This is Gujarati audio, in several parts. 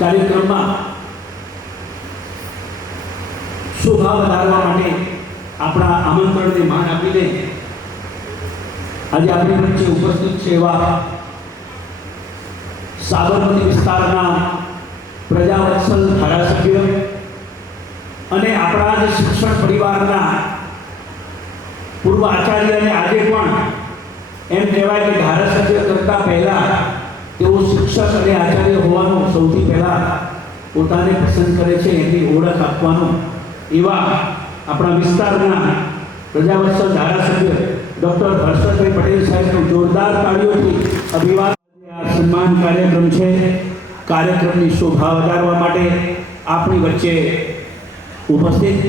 કાર્યક્રમમાં શોભા વધારવા માટે આપણા આમંત્રણને માન આપીને આજે આપણી વચ્ચે ઉપસ્થિત છે એવા સાબરમતી વિસ્તારના પ્રજાવત્સલ ધારાસભ્ય અને આપણા જ શિક્ષણ પરિવારના પૂર્વ આચાર્ય અને આજે પણ એમ કહેવાય કે ધારાસભ્ય કરતા પહેલા તેઓ શિક્ષક અને આચાર્ય હોવાનું સૌથી પહેલા પોતાને પસંદ કરે છે, એની ઓળખ આપવાનું એવા આપણા વિસ્તારના પ્રજાવત્સલ ધારાસભ્ય ડૉક્ટર હર્ષદભાઈ પટેલ સાહેબનું જોરદાર તાળીઓથી અભિવાદન. આ સન્માન કાર્યક્રમ છે. કાર્યક્રમની શોભા વધારવા માટે આપણી વચ્ચે ઉપસ્થિત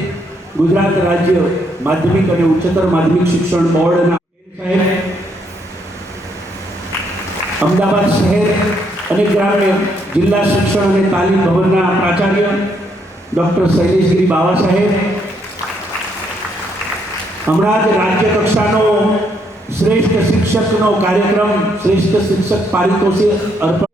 ગુજરાત રાજ્ય માધ્યમિક અને ઉચ્ચતર માધ્યમિક શિક્ષણ બોર્ડના સાહેબ, અમદાવાદ શહેર અને ગ્રામ્ય જિલ્લા શિક્ષણ અને તાલીમ ભવનના પ્રાચાર્ય ડૉક્ટર શૈલેષગીરી બાવા સાહેબ, હમણાં જ રાજ્ય કક્ષાનો શ્રેષ્ઠ શિક્ષકનો કાર્યક્રમ શ્રેષ્ઠ શિક્ષક પારિતોષિક અર્પણ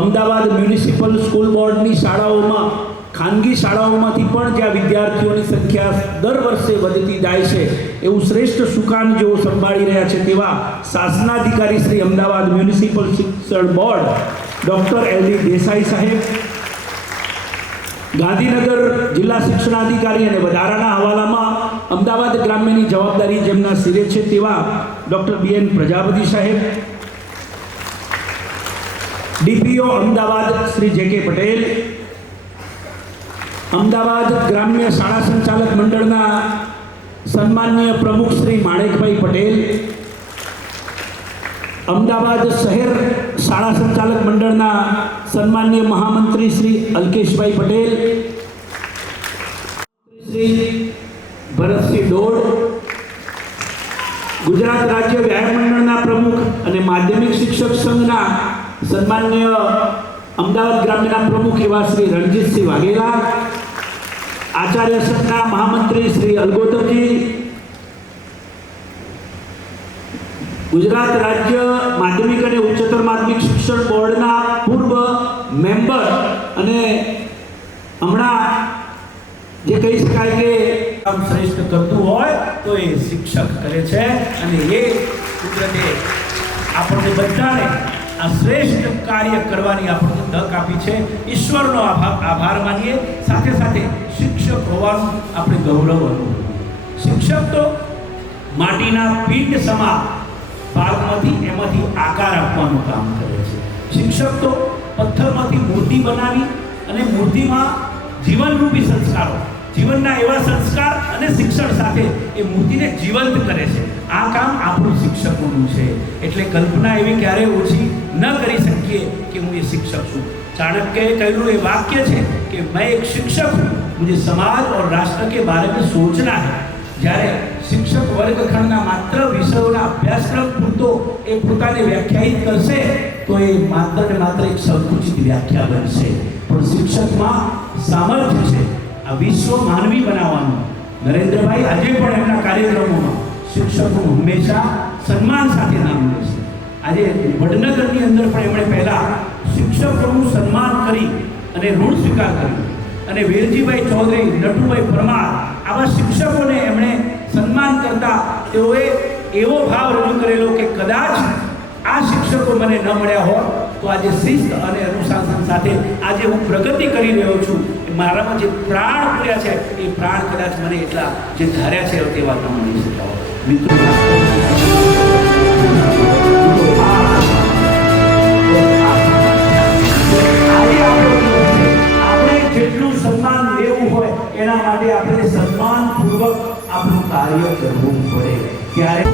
અમદાવાદ મ્યુનિસિપલ સ્કૂલ બોર્ડની શાળાઓમાં, ખાનગી શાળાઓમાંથી પણ જ્યાં વિદ્યાર્થીઓની સંખ્યા દર વર્ષે વધતી જાય છે એવું શ્રેષ્ઠ સુકાન જેઓ સંભાળી રહ્યા છે તેવા શાસનાધિકારી શ્રી અમદાવાદ મ્યુનિસિપલ શિક્ષણ બોર્ડ ડૉક્ટર એલ.ડી. દેસાઈ સાહેબ, ગાંધીનગર જિલ્લા શિક્ષણાધિકારી અને વધારાના હવાલામાં અમદાવાદ ગ્રામ્યની જવાબદારી જેમના સિરે છે તેવા ડૉક્ટર બી.એન. પ્રજાપતિ સાહેબ, ડીપીઓ અમદાવાદ શ્રી જે.કે. પટેલ, અમદાવાદ ગ્રામ્ય શાળા સંચાલક મંડળના સન્માનીય પ્રમુખ શ્રી માણેકભાઈ પટેલ, અમદાવાદ શહેર શાળા સંચાલક મંડળના સન્માનીય મહામંત્રી શ્રી અલ્કેશભાઈ પટેલ, શ્રી ભરતસિંહ ડોડ, ગુજરાત રાજ્ય વ્યાયામ મંડળના પ્રમુખ અને માધ્યમિક શિક્ષક સંઘના સન્માનીય અમદાવાદ ગ્રામ્યના પ્રમુખ એવા શ્રી રણજીતસિંહ વાઘેલા, આચાર્ય સંઘના મહામંત્રી શ્રી અલગોતમજી, ગુજરાત રાજ્ય માધ્યમિક અને ઉચ્ચતર માધ્યમિક શિક્ષણ બોર્ડના પૂર્વ મેમ્બર અને હમણાં જે કહી શકાય કે કામ શ્રેષ્ઠ કરતું હોય તો એ શિક્ષક કરે છે અને એ કુદરતે આપણને બધાને આ શ્રેષ્ઠ કાર્ય કરવાની આપણને તક આપી છે. ઈશ્વરનો આભાર માનીએ. સાથે સાથે શિક્ષક હોવાનું આપણે ગૌરવ અનુભવીએ. શિક્ષક તો માટીના પિંડ સમા ભાગમાંથી એમાંથી આકાર આપવાનું કામ કરે છે. શિક્ષક તો પથ્થરમાંથી મૂર્તિ બનાવી અને મૂર્તિમાં જીવનરૂપી સંસ્કારો, જીવનના એવા સંસ્કાર અને શિક્ષણ સાથે એ મૂર્તિને જીવંત કરે છે. આ કામ આપણું શિક્ષકોનું છે. એટલે કલ્પના એવી ક્યારેય ઓછી ન કરી શકીએ કે હું એ શિક્ષક છું. ચાણક્યએ કહેલું એ વાક્ય છે કે મેં એક શિક્ષક હું, મુझे समाज और राष्ट्र के बारे में सोचना है. જ્યારે શિક્ષક વર્ગખંડના માત્ર વિષયોના અભ્યાસક્રમ પૂરતો એ પોતાને વ્યાખ્યાયિત કરશે તો એ માત્ર ને માત્ર એક સંકુચિત વ્યાખ્યા બનશે. પણ શિક્ષકમાં સામર્થ્ય છે આ વિશ્વ માનવી બનાવવાનું. નરેન્દ્રભાઈ આજે પણ એમના કાર્યક્રમોમાં શિક્ષકનું હંમેશા સન્માન સાથે નામ લે છે. આજે વડનગરની અંદર પણ એમણે પહેલાં શિક્ષકોનું સન્માન કરી અને ઋણ સ્વીકાર કર્યું. અને વેરજીભાઈ ચૌધરી, નટુભાઈ પરમાર આવા શિક્ષકોને એમણે સન્માન કરતા તેઓએ એવો ભાવ રજૂ કરેલો કે કદાચ આ શિક્ષકો મને ન મળ્યા હોત તો આજે શિસ્ત અને અનુશાસન સાથે આજે હું પ્રગતિ કરી રહ્યો છું. મારામાં જે પ્રાણ પૂર્યા છે એ પ્રાણ કદાચ મને એટલા જે ધાર્યા છે તેવા ન મળી શક્યા હોત. મિત્રો, જેટલું સન્માન લેવું હોય એના માટે આપણે સન્માનપૂર્વક આપણું કાર્ય કરવું પડે. ત્યારે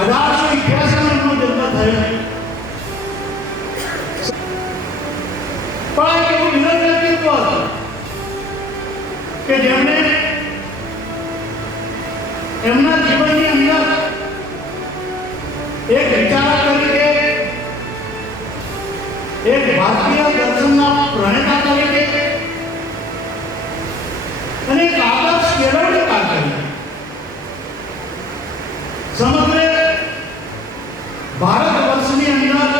1888 નો જન્મ થયો. પણ એવું વિનર વ્યક્તિત્વ હતું કે જેમણે એમના જીવનની અંદર એક વિચારક તરીકે, એક ભારતીય દર્શનના પ્રણેતા તરીકે અને એક આદર્શ કેળવણીકાર તરીકે સમગ્ર ભારત વર્ષની અંદર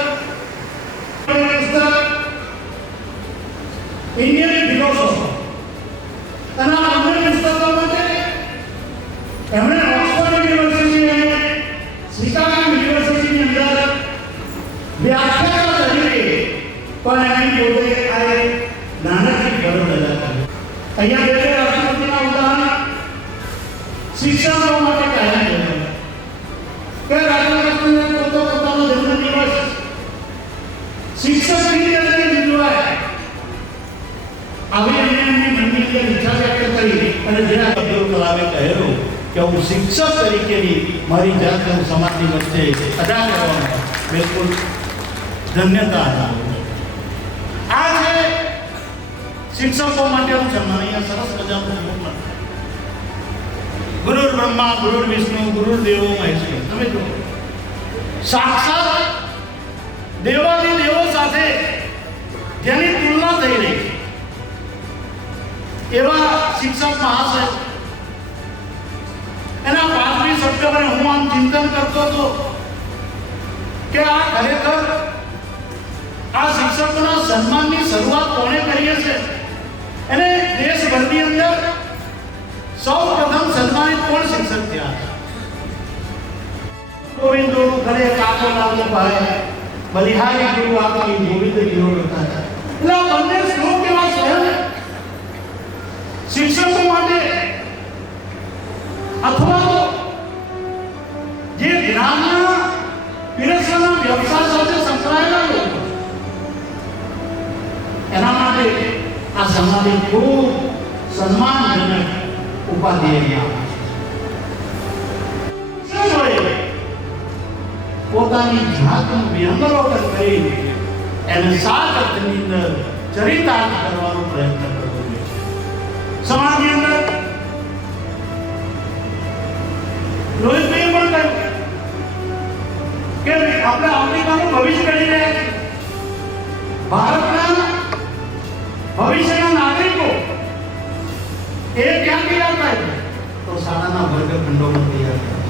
ઇન્ડિયન ફિલોસોફર અને આ બંને પુસ્તકો માટે એમણે ઓક્સફર્ડ યુનિવર્સિટી અને શિકાગો યુનિવર્સિટીની અંદર વ્યાખ્યાતા તરીકે પણ એમની પોતે આ નાનકડી ફરજ અદા કરી. અહીંયા બે રાષ્ટ્રપતિના ઉદાહરણ શિક્ષકો માટે કાયમ છે કે રાષ્ટ્રપતિને પોતાનો જન્મદિવસ શિક્ષક તરીકે ઉજવાય. આવી એમની મનની અંદર ઈચ્છા વ્યક્ત કરી અને જે અબ્દુલ કલામે કહેલું કે હું શિક્ષક તરીકેની મારી જાતને હું સમાજની વચ્ચે અદા કરવામાં બિલકુલ ધન્યતા અનુભવું છું. આ છે શિક્ષકો માટેનું સન્માન. અહીંયા સરસ મજાનું સન્માન. ગુરુ બ્રહ્મા, ગુરુ વિષ્ણુ, ગુરુ દેવો મહેશ્વર. તમે જો સાક્ષાત દેવાદી દેવો સાથે જેની તુલના થઈ રહી છે એવા શિક્ષક મહાશય એના 5મી સપ્ટેમ્બરે હું આમ ચિંતન કરતો હતો કે આ ખરેખર આ શિક્ષકોના સન્માનની શરૂઆત કોણે કરી છે અને દેશભરની અંદર સૌ પ્રથમ સન્માનિત કોણ શિક્ષક થયા છે? ગોવિંદો ઘરે કાકો લાવો ભાઈ બલિહારી ગુરુ આપી ગોવિંદ ગીરો હતા. એટલે આ બંને શ્લોક એવા છે શિક્ષકો માટે અથવા તો જે જ્ઞાનના પીરસવાના વ્યવસાય સાથે સંકળાયેલા લોકો એના માટે આ સમાજે ખૂબ સન્માનજનક ઉપાધિ પોતાની જાતનું વિહંગલોકન કરી એને સાત અર્થની અંદર ચરિતાર્થ કરવાનો પ્રયત્ન કરવો જોઈએ. સમાજની અંદર રોહિતભાઈ પણ કહ્યું કે આપણે આફ્રિકાનું ભવિષ્ય કરી રહ્યા છીએ. ભારતના ભવિષ્યના નાગરિકો એ ક્યાં તૈયાર થાય છે? તો શાળાના વર્ગખંડોમાં તૈયાર થાય છે.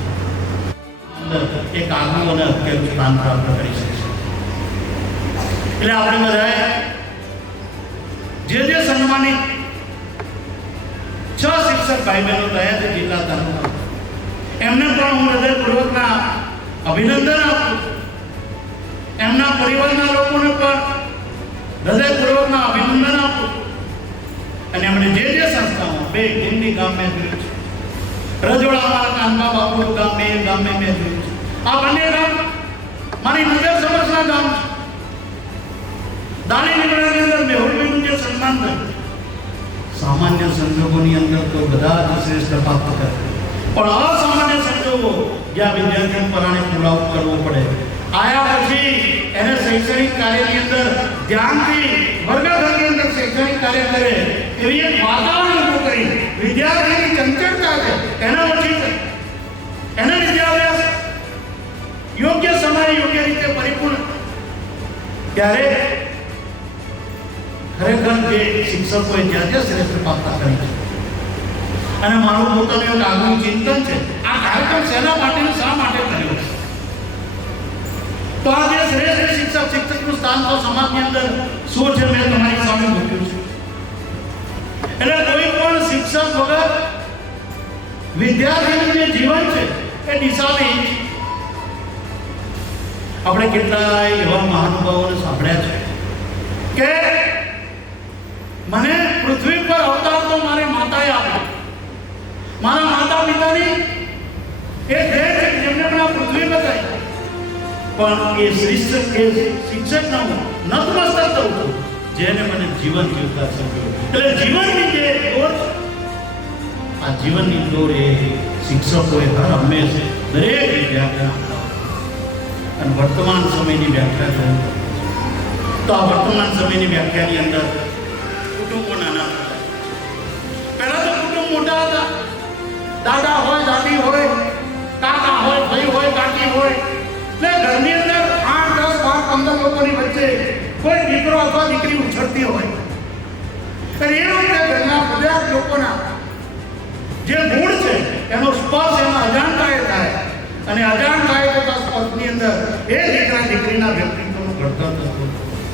એક આગવું અને અત્યંત સ્થાન પ્રાપ્ત કરી શકે છે. એટલે આપણે બધાએ જે સન્માનિત 6 શિક્ષક ભાઈ બહેનો થયા છે જિલ્લા તાલુકા એમને પણ હું હૃદયપૂર્વકના અભિનંદન આપું છું. એમના પરિવારના લોકોને પણ હૃદયપૂર્વકના અભિનંદન આપું છું. અને એમણે જે સંસ્થાઓ બે ગુંડી ગામ મેં જોયું છે, રજોડામાં કાનબા બાપુ ગામ મેં મેં જોયું છે. આ બંને ગામ મારી નજર સમજના ગામ છે. દાણી નીકળ્યાની અંદર મેહુલભાઈનું જે સન્માન થયું સામાન્ય સંજોગોની અંદર તો બધા જ શ્રેષ્ઠ પ્રાપ્ત કરે, પણ અસામાન્ય સંજોગો જ્યાં વિદ્યાર્થીઓ પરાણે પુરાવો કરવો પડે આયા પછી એને શૈક્ષણિક કાર્યની અંદર ધ્યાનથી વર્ગખંડની અંદર શૈક્ષણિક કાર્ય કરે એવી એક વાતાવરણ ઊભું કરી વિદ્યાર્થીની ચંચળતા છે એના પછી એને વિદ્યાભ્યાસ યોગ્ય સમયે યોગ્ય રીતે પરિપૂર્ણ ત્યારે ખરેખર જે શિક્ષકોએ જ્યાં શ્રેષ્ઠ પ્રાપ્ત કરી છે. અને મારું પોતાનું એક આગવું ચિંતન છે આ કાર્યક્રમ શેના માટે શા માટે કર્યો છે? તો આ જે શ્રેષ્ઠ શિક્ષકનું સ્થાન તો સમાજની અંદર શું છે મેં તમારી સામે મૂક્યું છે. એટલે કોઈ પણ શિક્ષક વગર વિદ્યાર્થીનું જે જીવન છે એ દિશાવિહીન. આપણે કેટલાય એવા મહાનુભાવોને સાંભળ્યા છે કે મને પૃથ્વી પર અવતાર તો મારી માતાએ આપ્યો. મારા માતા પિતાની એ દેહ છે જેમને મને પૃથ્વી પર ગઈ, પણ એ શિક્ષક ના હું નતમસ્તક થઉં છું જેને મને જીવન જીવતા શીખ્યું. એટલે જીવનની જે દોર આ જીવનની દોર એ શિક્ષકોએ હર હંમેશા દરેક વિદ્યાર્થીને અને વર્તમાન સમયની વ્યાખ્યા જોઉં તો આ વર્તમાન સમયની વ્યાખ્યાની અંદર કુટુંબો નાના હતા. પહેલા તો કુટુંબ મોટા હતા. દાદા હોય, દાદી હોય, કાકા હોય, ભાઈ હોય, કાકી હોય, એટલે ઘરની અંદર 8, 10, 12, 15 લોકોની વચ્ચે કોઈ દીકરો અથવા દીકરી ઉછળતી હોય. અને એ વખતે ઘરના બધા લોકોના જે મૂળ છે એનો સ્પર્શ એમાં અજાણતાએ થાય, અને અજાણતાએ થતા સ્પર્શની અંદર એ દીકરા દીકરીના વ્યક્તિત્વનું ઘડતર થતું.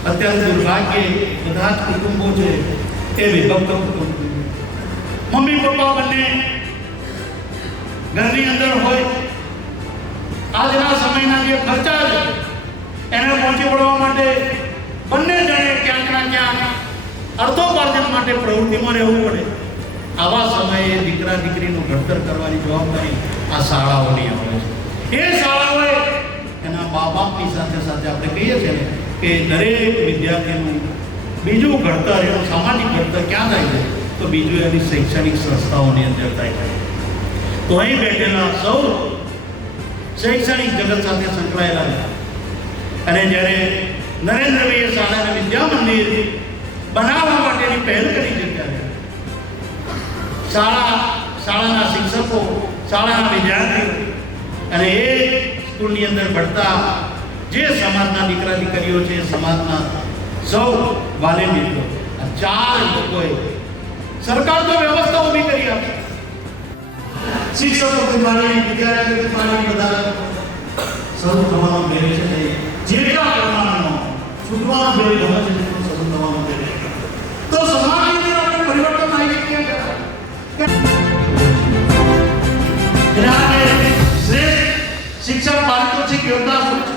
અત્યારે દુર્ભાગ્યે બધા જ કુટુંબો છે એ વિભક્ત કુટુંબ. મમ્મી પપ્પા બંને ઘરની અંદર હોય. આજના સમયના જે ખર્ચા છે એને પહોંચી વળવા માટે બંને જણે ક્યાંક ના ક્યાંક અર્થોપાર્જન માટે પ્રવૃત્તિમાં રહેવું પડે. આવા સમયે દીકરા દીકરીનું ઘડતર કરવાની જવાબદારી આ શાળાઓની આવે છે. એ શાળાઓએ એના મા બાપની સાથે સાથે આપણે કહીએ છીએ ને કે દરેક વિદ્યાર્થીનું બીજું ઘડતર, એનું સામાજિક ઘડતર ક્યાં થાય છે? તો બીજું એની શૈક્ષણિક સંસ્થાઓની અંદર થાય છે. તો અહીં બેઠેલા સૌ શૈક્ષણિક જગત સાથે સંકળાયેલા છે. અને જ્યારે નરેન્દ્રભાઈએ શાળાને વિદ્યા મંદિર બનાવવા માટેની પહેલ કરી છે ત્યારે શાળાના શિક્ષકો, શાળાના વિદ્યાર્થીઓ અને એ સ્કૂલની અંદર ભણતા જે સમાજના દીકરા દીકરીઓ છે, સમાજના સૌ વાલી મિત્રો, આ 4 લોકોએ સરકાર તો વ્યવસ્થા ઊભી કરી આપી. શિક્ષકો મારી, વિદ્યાર્થીઓ મારી, બધા શરૂ થવાનો બેર છે. જેટલા પ્રમાણનો છૂટવાનો બેર ગમે છે તેટલું શરૂ થવાનો બેર. તો સમાજની અંદર આપણે પરિવર્તન આવી શકીએ. શ્રેષ્ઠ શિક્ષક પારિતોષિક યોજના શું છે?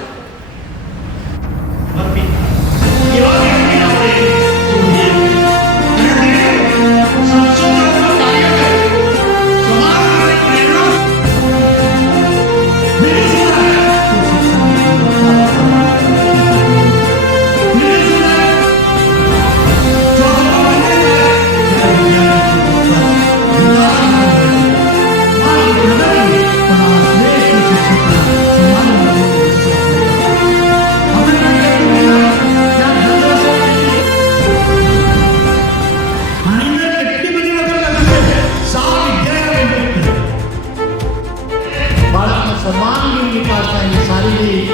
કેવા વ્યક્તિને આપણે શોધીએ અને તે સંશોધનનું કાર્ય કરે, સમાજ માટે પ્રેરણા સર્વાંગીણ વિકાસ થાય, શારીરિક,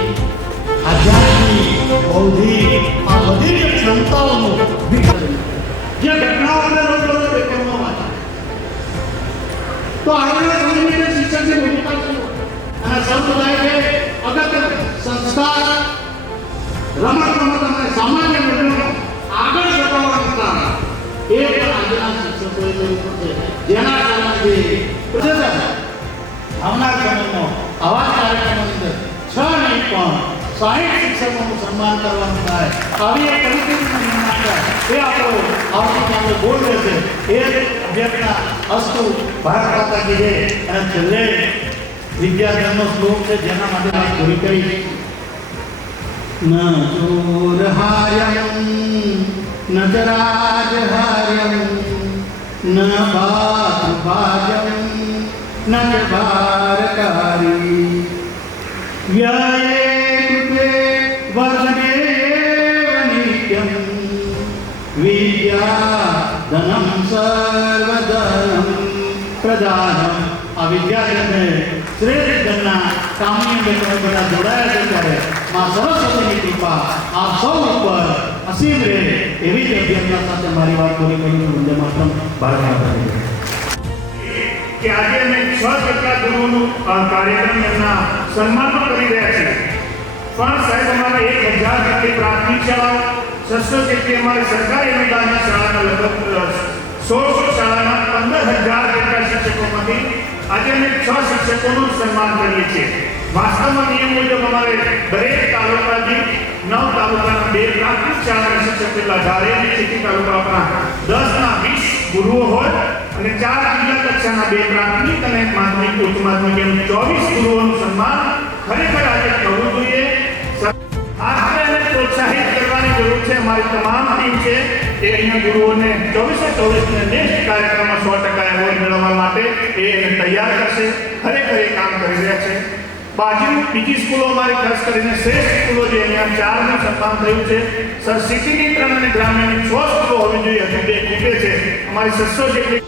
આધ્યાત્મિક, બૌદ્ધિક, આ બધી જ ક્ષમતાઓનો વિકાસ. જે ઘટનાઓ આપણે રોજ પેપરમાં વાંચીએ તો આગળ સમજીને શિક્ષકની ભૂમિકા છે. અને સંપ્રદાય છે અગત્ય સંસ્કાર, રમત અને સામાન્ય મૂલ્યોનો આગળ વધારવાનું કામ એ પણ આજના શિક્ષકોએ કરવું પડશે. જેના કારણે આવનાર સમયમાં આવા કાર્યક્રમોની અંદર 6 નહીં પણ 60 શિક્ષકોનું સન્માન કરવાનું થાય. આવી એક પરિસ્થિતિનું નિર્માણ થાય એ આપણો આવતીકાલનો ગોળ રહેશે. એ અભ્યર્થના અસ્તુ ભારત માતા કી જય. અને છેલ્લે વિદ્યાધર્મનો શ્લોક છે જેના માટે વાત પૂરી કરી. ન ચોરહાર્યમ ન ચરાજહાર્યમ ન ભાતભાજમ ન ભારકારી વ્યયે વર્ધને નિત્યમ વિદ્યા ધનમ સર્વધનમ પ્રધાનમ. આ વિદ્યાર્થીઓને શ્રેષ્ઠ ધનના કામની અંદર તમે બધા જોડાયા છે ત્યારે મા સરસ્વતીની કૃપા આપ સૌ ઉપર અસીમ રહે એવી જ અભ્યર્થના સાથે મારી વાત પૂરી કરી. વંદે માતરમ. ભારત માતા કી જય. કે આજે અમે 6 જેટલા ગુરુઓનું કાર્યક્રમ એમના સન્માનમાં કરી રહ્યા છીએ. પણ સાહેબ અમારે 1000 જેટલી પ્રાથમિક શાળાઓ, 600 જેટલી અમારી સરકારી અનુદાનની શાળાના લગભગ 1600 શાળાના 15000 જેટલા શિક્ષકોમાંથી આજે અમે 6 શિક્ષકોનું સન્માન કરીએ છીએ. વાસ્તવમાં નિયમ મુજબ અમારે દરેક તાલુકાથી 9 તાલુકાના 2 પ્રાથમિક શાળાના શિક્ષક એટલા ધારે અને સિટી તાલુકાના 10ના 20 ગુરુઓ હોય અને 4 જિલ્લા કક્ષાના 2 પ્રાથમિક અને માધ્યમિક ઉચ્ચ માધ્યમિક એમ 24 ગુરુઓનું સન્માન ખરેખર આજે થવું જોઈએ. આપણે પ્રોત્સાહિત કરવાની જરૂર છે. અમારી તમામ ટીમ છે એ અહીંયા ગુરુઓને 24/24 નેક્સ્ટ કાર્યક્રમમાં 100% એવોર્ડ મેળવવા માટે એ તૈયાર કરશે. ખરેખર એ કામ કરી રહ્યા છે. બાજુ બીજી સ્કૂલો અમારી ખાસ કરીને શ્રેષ્ઠ સ્કૂલો જે અહીંયા 4 નું સન્માન થયું છે. સર સિટીની 3 અને ગ્રામ્યની 6 સ્કૂલો હોવી જોઈએ, હજુ 2 ખૂટે છે. અમારી 600 જેટલી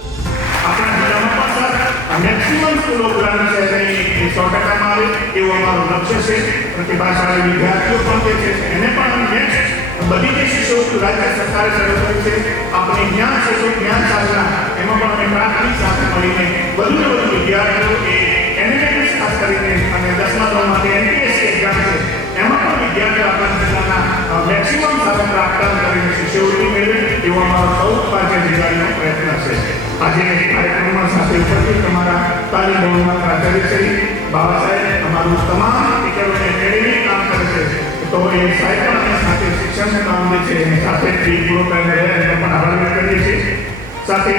આપણા જિલ્લામાં પણ સર મેક્સિમમ સ્કૂલો ગ્રામ્ય શહેરની 100% આવે એવું અમારું લક્ષ્ય છે. પ્રતિભાશાળી વિદ્યાર્થીઓ પણ જે છે એને પણ નેક્સ્ટ બધી જે શિષ્યવૃત્તિ રાજ્ય સરકારે શરૂ કરી છે આપણે જ્ઞાન છે તો જ્ઞાન સાધના એમાં પણ અમે પ્રાથમિક સાથે મળીને વધુને વધુ વિદ્યાર્થીઓ એ એનએમએસ ખાસ કરીને અને 10મા ધોરણ માટે એનપીએસ એક્ઝામ છે એમાં પણ વિદ્યાર્થીઓ આપણા જિલ્લાના મેક્સિમમ સાથે પ્રાપ્ત કરીને શિષ્યવૃત્તિ મેળવે એવો અમારો સૌ ભારતીય અધિકારીનો પ્રયત્ન છે. આજે કાર્યક્રમમાં સાથે ઉપસ્થિત તમારા તાલીમ ભવનના પ્રાચાર્ય શ્રી બાબા સાહેબ અમારું તમામ ટીચરોને એકેડેમી કામ કરે છે તો એ સાહેબ પણ અમે સાથે શિક્ષણનું કામ જે છે એની સાથે ફી પૂરો કરીને રહ્યા એનો પણ આભાર વ્યક્ત કરીએ છીએ. સાથે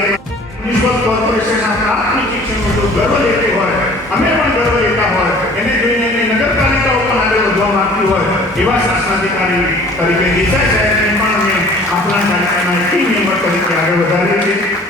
મ્યુનિસિપલ કોર્પોરેશનના પ્રાથમિક શિક્ષણનો જો ગર્વ લેતી હોય અમે પણ ગર્વ લેતા હોય એને જોઈને એની નગરપાલિકાઓ પણ આગળ વધવા માંગતી હોય એવા શાસનાધિકારી તરીકે દેસાઈ સાહેબને પણ અમે આપણા કાર્યક્રમના ટીમ મેમ્બર તરીકે આગળ વધારીએ છીએ.